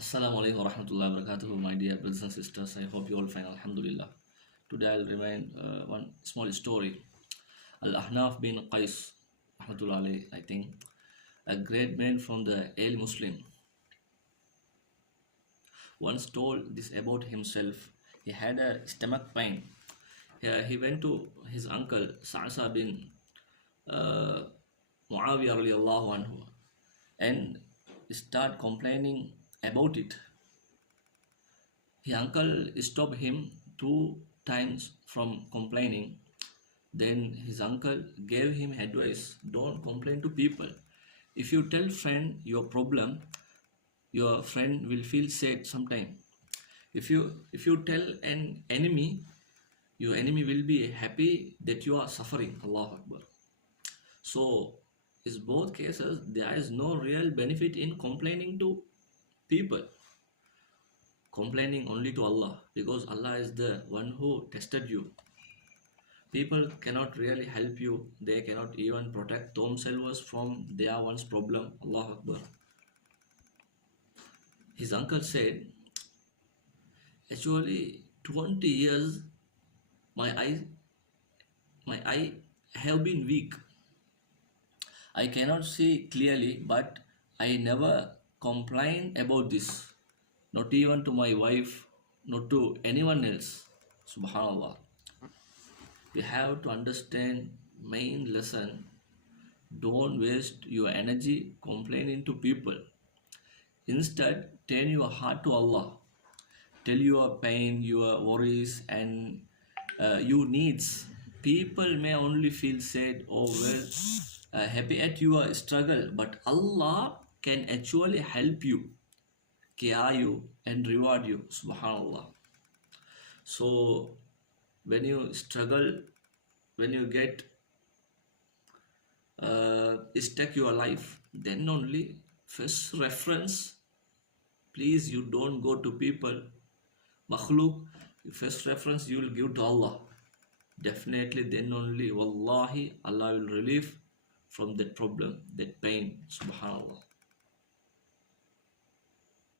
Assalamu alaikum wa rahmatullahi wa barakatuhu, my dear brothers and sisters. I hope you all fine, alhamdulillah. Today I'll remind one small story. Al-Ahnaf bin Qais, rahmatullah alayhi, I think, a great man from the early Muslim, once told this about himself. He had a stomach pain. He went to his uncle Sa'sa bin uh, Muawiyah radiallahu anhu and start complaining about it. His uncle stopped him 2 times from complaining. Then his uncle gave him advice: don't complain to people. If you tell friend your problem, your friend will feel sad sometime. If you tell an enemy, your enemy will be happy that you are suffering. Allahu Akbar. So, in both cases, there is no real benefit in complaining to people. Complaining only to Allah, because Allah is the one who tested you. People cannot really help you. They cannot even protect themselves from their one's problem. Allahu Akbar. His uncle said, actually 20 years my eye have been weak. I cannot see clearly, but I never complain about this. Not even to my wife, not to anyone else. Subhanallah. We have to understand main lesson. Don't waste your energy complaining to people. Instead, turn your heart to Allah. Tell your pain, your worries, and your needs. People may only feel sad or happy at your struggle, but Allah can actually help you, care you, and reward you. Subhanallah. So, when you struggle, when you get stuck your life, then only first reference, please, you don't go to people, makhluk. First reference you will give to Allah. Definitely, then only, wallahi, Allah will relieve from that problem, that pain. Subhanallah.